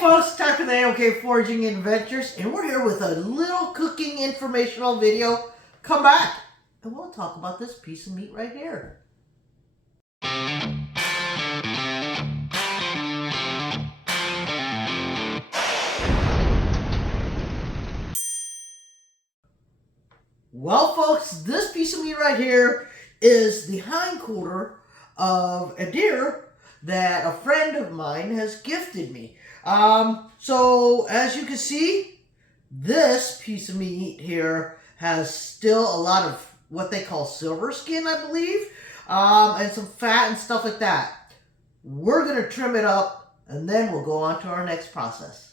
Folks, time for the AOK Foraging Adventures, and we're here with a little cooking informational video. Come back, and we'll talk about this piece of meat right here. Well, folks, this piece of meat right here is the hindquarter of a deer that a friend of mine has gifted me. So as you can see, this piece of meat here has still a lot of what they call silver skin, I believe, and some fat and stuff like that. We're going to trim it up, and then we'll go on to our next process.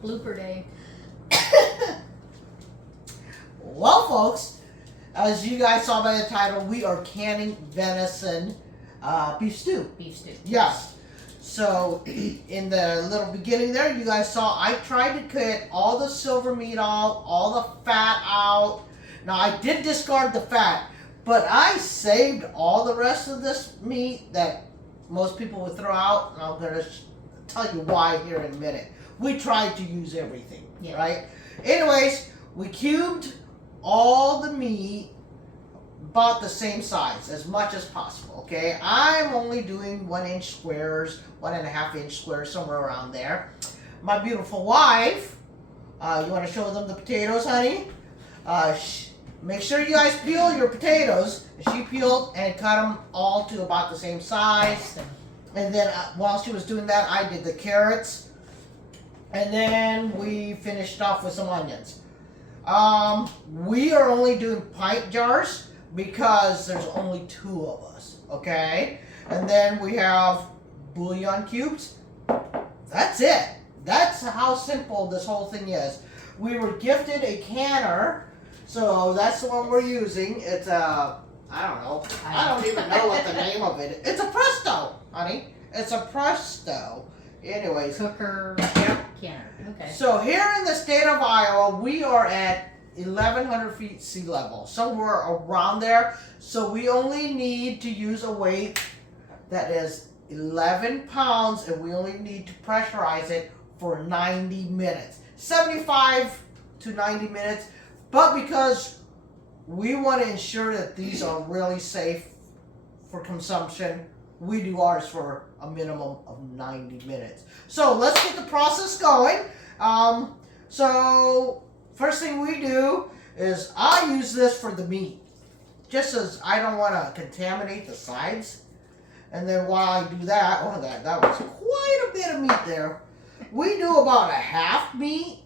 Blooper day. Well, folks, as you guys saw by the title, we are canning venison beef stew. Beef stew. Yes. So in the little beginning there, you guys saw I tried to cut all the silver meat out, all the fat out. Now I did discard the fat, but I saved all the rest of this meat that most people would throw out. And I'm going to tell you why here in a minute. We tried to use everything, right? Anyways, we cubed all the meat about the same size, as much as possible, okay? I'm only doing 1-inch squares, 1.5-inch squares, somewhere around there. My beautiful wife, you want to show them the potatoes, honey? Make sure you guys peel your potatoes. She peeled and cut them all to about the same size. And then while she was doing that, I did the carrots. And then we finished off with some onions. We are only doing pint jars because there's only 2 of us, okay? And then we have bouillon cubes. That's it. That's how simple this whole thing is. We were gifted a canner, so that's the one we're using. It's a, I don't know. I don't even know what the name of it is. It's a Presto, honey. It's a Presto. Anyways. Cooker. Yep. Canner. Okay. So here in the state of Iowa, we are at 1,100 feet sea level, somewhere around there. So we only need to use a weight that is 11 pounds, and we only need to pressurize it for 90 minutes. 75 to 90 minutes. But because we want to ensure that these are really safe for consumption, we do ours for a minimum of 90 minutes. So let's get the process going. So first thing we do is I use this for the meat, just as I don't want to contaminate the sides. And then while I do that, oh, that was quite a bit of meat there. We do about a half meat,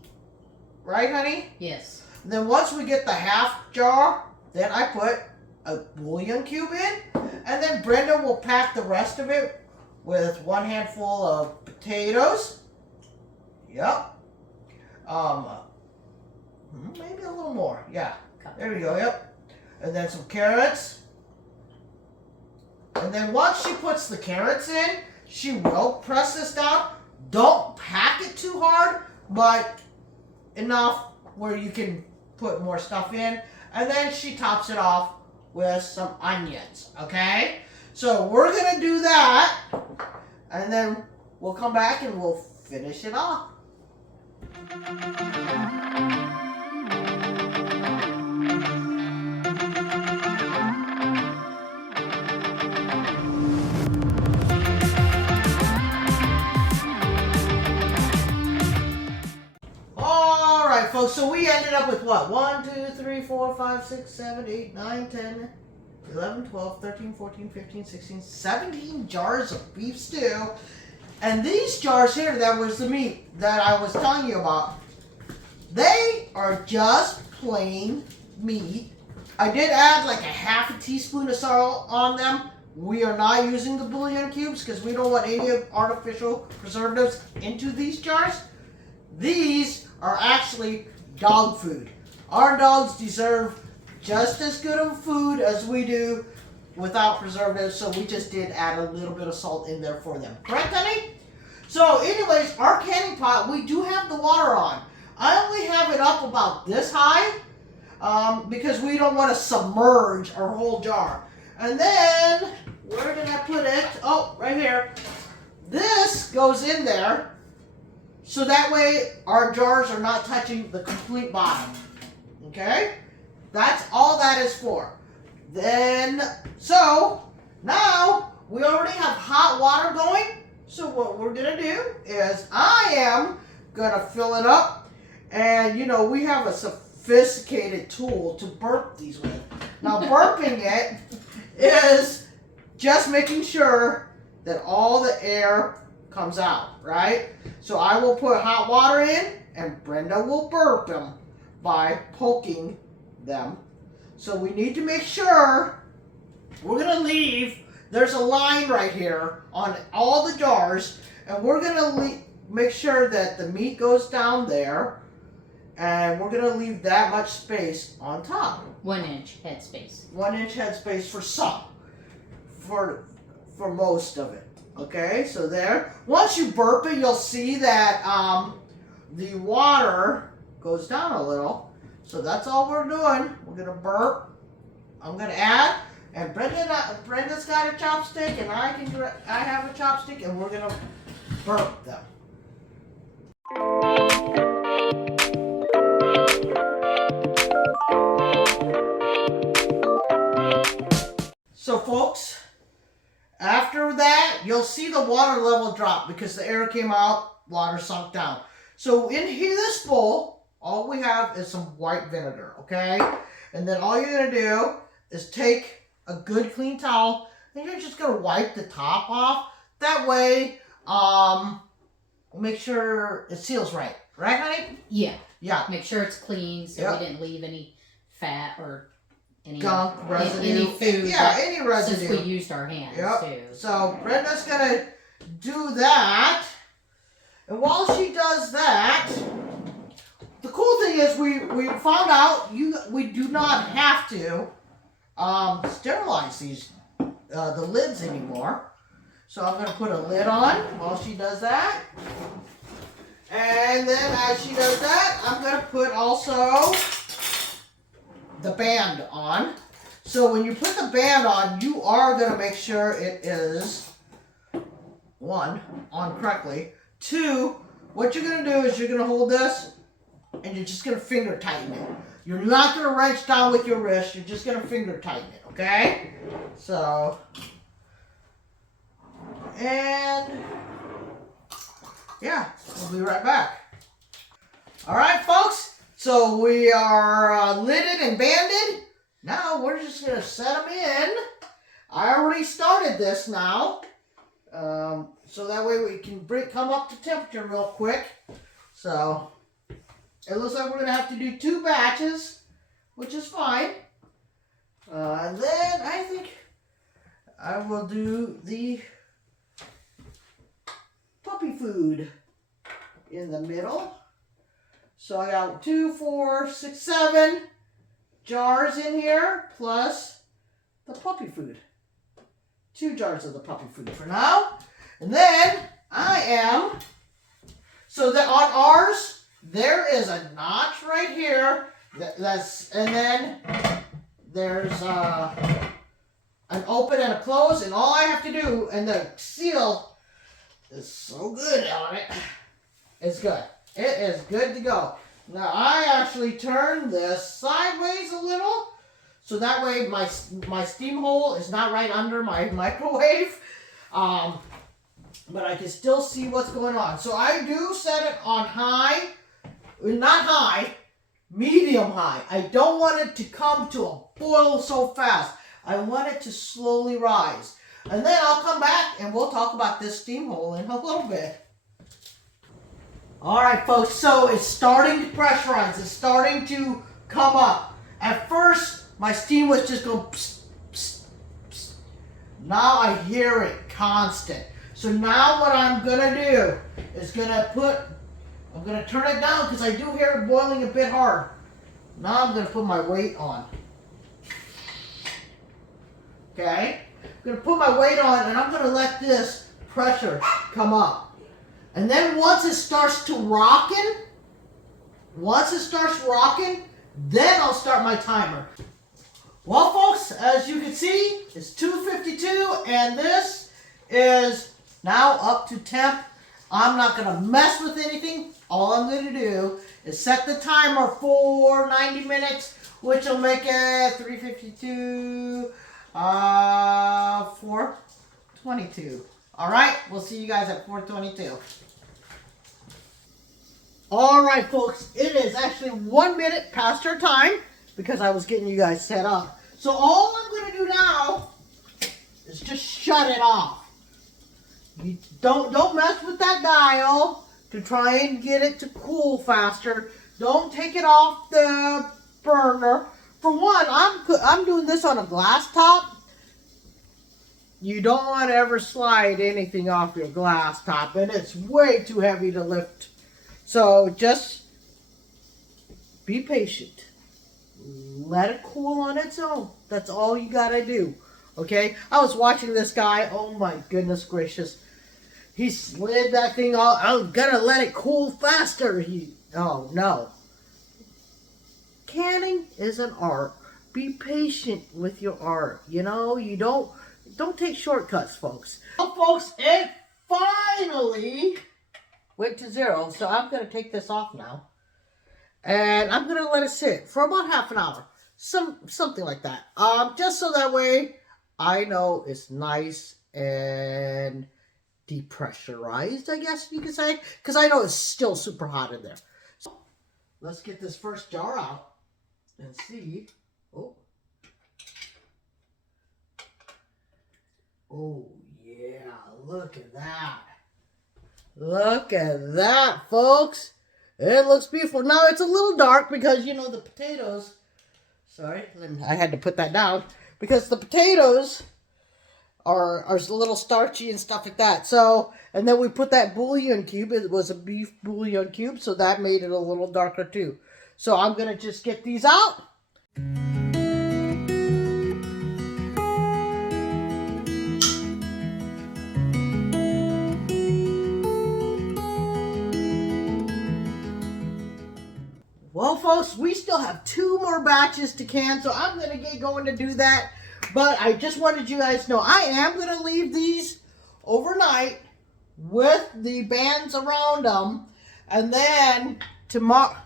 right, honey? Yes. And then once we get the half jar, then I put a bouillon cube in, and then Brenda will pack the rest of it with 1 handful of potatoes. Yep. Maybe a little more. Yeah. There we go. Yep. And then some carrots. And then once she puts the carrots in, she will press this down. Don't pack it too hard, but enough where you can put more stuff in. And then she tops it off with some onions, okay? So we're gonna do that, and then we'll come back and we'll finish it off. All right, folks, so we ended up with what? 1, 2, 3, 4, 5, 6, 7, 8, 9, 10, 11, 12, 13, 14, 15, 16, 17 jars of beef stew. And these jars here, that was the meat that I was telling you about. They are just plain meat I did add like a half a teaspoon of salt on them. We are not using the bouillon cubes because we don't want any artificial preservatives into these jars. These are actually dog food. Our dogs deserve just as good of food as we do without preservatives, so we just did add a little bit of salt in there for them. Correct, honey? So anyways, our canning pot, we do have the water on. I only have it up about this high because we don't want to submerge our whole jar. And then, where did I put it? Oh, right here. This goes in there so that way our jars are not touching the complete bottom. Okay? That's all that is for. Then, so now we already have hot water going. So what we're going to do is I am going to fill it up. And, you know, we have a sophisticated tool to burp these with. Now, burping it is just making sure that all the air comes out, right? So I will put hot water in, and Brenda will burp them by poking them. So we need to make sure we're going to leave, there's a line right here on all the jars, and we're going to make sure that the meat goes down there, and we're going to leave that much space on top. 1 inch head space. 1 inch head space for some, for most of it. Okay, so there. Once you burp it, you'll see that the water goes down a little. So that's all we're doing. We're gonna burp. I'm gonna add, and Brenda's got a chopstick, and I have a chopstick, and we're gonna burp them. So folks, after that, you'll see the water level drop because the air came out, water sunk down. So in here, this bowl, all we have is some white vinegar, okay? And then all you're gonna do is take a good clean towel and you're just gonna wipe the top off. That way, make sure it seals right. Right, honey? Yeah. Yeah. Make sure it's clean so Yep. we didn't leave any fat or any Gunk, residue. any food. Yeah, any residue. Since we used our hands too. So Brenda's gonna do that. And while she does that, the cool thing is we found out we do not have to sterilize these the lids anymore. So I'm gonna put a lid on while she does that. And then as she does that, I'm gonna put also the band on. So when you put the band on, you are gonna make sure it is 1, on correctly. 2, what you're gonna do is you're gonna hold this and you're just gonna finger tighten it. You're not gonna wrench down with your wrist, you're just gonna finger tighten it, okay? So, and yeah, we'll be right back. All right, folks. So we are lidded and banded. Now we're just gonna set them in. I already started this now, so that way we can come up to temperature real quick. So it looks like we're gonna have to do 2 batches, which is fine. And then I think I will do the puppy food in the middle. So I got 2, 4, 6, 7 jars in here, plus the puppy food. 2 jars of the puppy food for now. And then so that on ours, there is a notch right here. And then there's an open and a close, and all I have to do, and the seal is so good on it. It's good. It is good to go. Now I actually turn this sideways a little, so that way my steam hole is not right under my microwave, but I can still see what's going on. So I do set it on high, not high, medium high. I don't want it to come to a boil so fast. I want it to slowly rise. And then I'll come back and we'll talk about this steam hole in a little bit. All right, folks, so it's starting to pressurize. It's starting to come up. At first, my steam was just going psst, psst, psst. Now I hear it constant. So now what I'm gonna do is I'm gonna turn it down because I do hear it boiling a bit hard. Now I'm gonna put my weight on. Okay? I'm gonna put my weight on and I'm gonna let this pressure come up. And then once it starts rocking, then I'll start my timer. Well, folks, as you can see, it's 2:52 and this is now up to temp. I'm not gonna mess with anything. All I'm gonna do is set the timer for 90 minutes, which will make it 3:52, 4:22. All right, we'll see you guys at 4:22. All right, folks, it is actually 1 minute past our time because I was getting you guys set up. So all I'm gonna do now is just shut it off. You don't mess with that dial to try and get it to cool faster. Don't take it off the burner. For one, I'm doing this on a glass top. You don't want to ever slide anything off your glass top, and it's way too heavy to lift. So just be patient. Let it cool on its own. That's all you gotta do. Okay? I was watching this guy. Oh my goodness gracious. He slid that thing all. I'm gonna let it cool faster. Oh no. Canning is an art. Be patient with your art. You know, you don't take shortcuts, folks. Well, folks, it finally went to 0. So I'm gonna take this off now. And I'm gonna let it sit for about half an hour. Something like that. Just so that way I know it's nice and depressurized, I guess you could say, because I know it's still super hot in there. So let's get this first jar out and see. Oh yeah, look at that. Look at that, folks. It looks beautiful. Now it's a little dark because, you know, the potatoes. Sorry, I had to put that down because the potatoes are a little starchy and stuff like that. So, and then we put that bouillon cube. It was a beef bouillon cube, so that made it a little darker too. So I'm gonna just get these out. Well, folks, we still have 2 more batches to can, so I'm gonna get going to do that. But I just wanted you guys to know I am going to leave these overnight with the bands around them. And then tomorrow,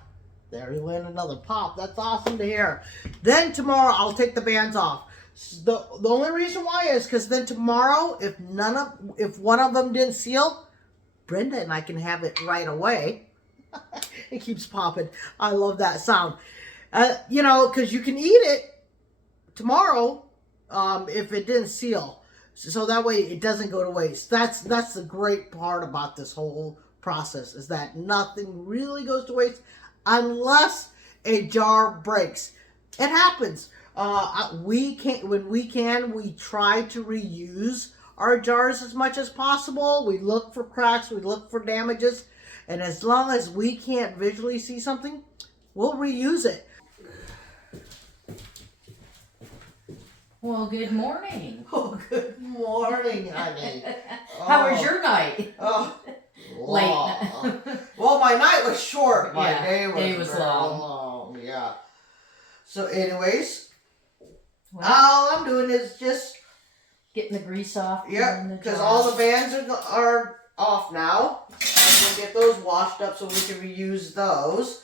there we went another pop. That's awesome to hear. Then tomorrow I'll take the bands off. The only reason why is because then tomorrow, if one of them didn't seal, Brenda and I can have it right away. It keeps popping. I love that sound. You know, because you can eat it tomorrow. If it didn't seal, so that way it doesn't go to waste. That's the great part about this whole process, is that nothing really goes to waste unless a jar breaks. It happens. When we try to reuse our jars as much as possible. We look for cracks, we look for damages, and as long as we can't visually see something, we'll reuse it. Well, good morning. Oh, good morning, honey. How was your night? Oh, Late. Well, my night was short. My day was very long. long. Yeah. So, anyways, Well, all I'm doing is just getting the grease off. yep, because all the bands are off now. I'm gonna get those washed up so we can reuse those.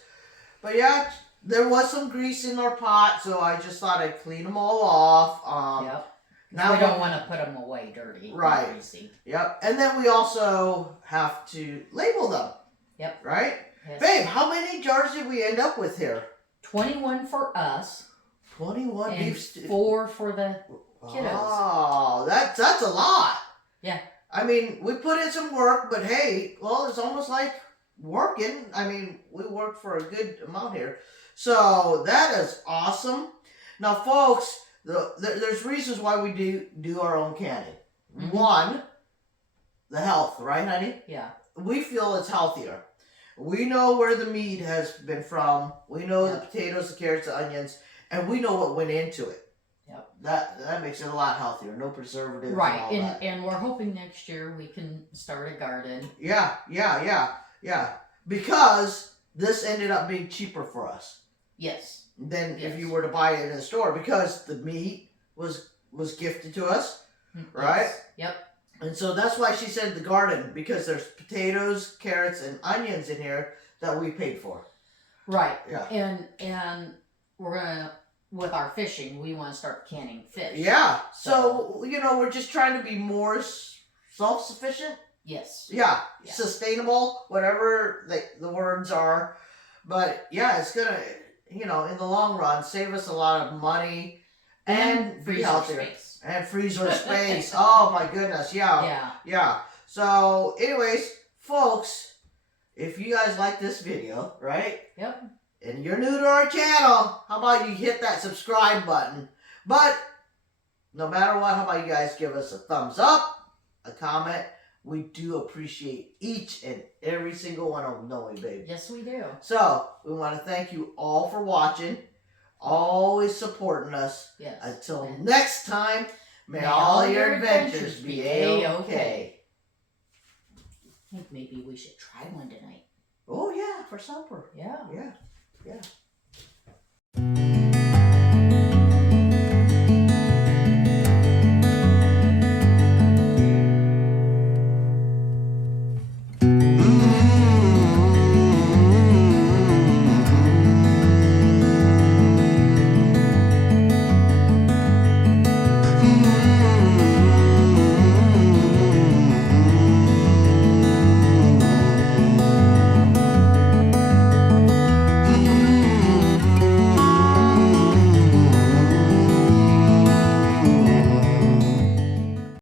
But yeah, there was some grease in our pot, so I just thought I'd clean them all off. Yep. Now we don't want to put them away dirty. Right. Greasy. Yep. And then we also have to label them. Yep. Right? Yes. Babe, how many jars did we end up with here? 21 for us. 21 and beef 4 for the kiddos. Oh, that's a lot. Yeah. I mean, we put in some work, but hey, well, it's almost like working. I mean, we worked for a good amount here. So that is awesome. Now, folks, there's reasons why we do our own canning. Mm-hmm. One, the health, right, honey? Yeah. We feel it's healthier. We know where the meat has been from. We know the potatoes, the carrots, the onions, and we know what went into it. Yep. That makes it a lot healthier. No preservatives. Right, and all that. and we're hoping next year we can start a garden. Yeah. Because this ended up being cheaper for us. Yes. Than if you were to buy it in a store, because the meat was gifted to us, right? Yep. And so that's why she said the garden, because there's potatoes, carrots, and onions in here that we paid for. Right. Yeah. And we're gonna, with our fishing, we want to start canning fish. Yeah. So we're just trying to be more self-sufficient. Yes. Yeah. Sustainable, whatever the words are. But yeah, it's gonna, in the long run, save us a lot of money and be healthier. Space. And freezer space. Oh my goodness. Yeah. So, anyways, folks, if you guys like this video, right? Yep. And you're new to our channel, how about you hit that subscribe button? But no matter what, how about you guys give us a thumbs up, a comment. We do appreciate each and every single one of them, don't we, babe? Yes, we do. So, we want to thank you all for watching. Always supporting us. Yes. Until next time, may all your adventures be A-OK. I think maybe we should try one tonight. Oh, yeah, for supper. Yeah. Yeah.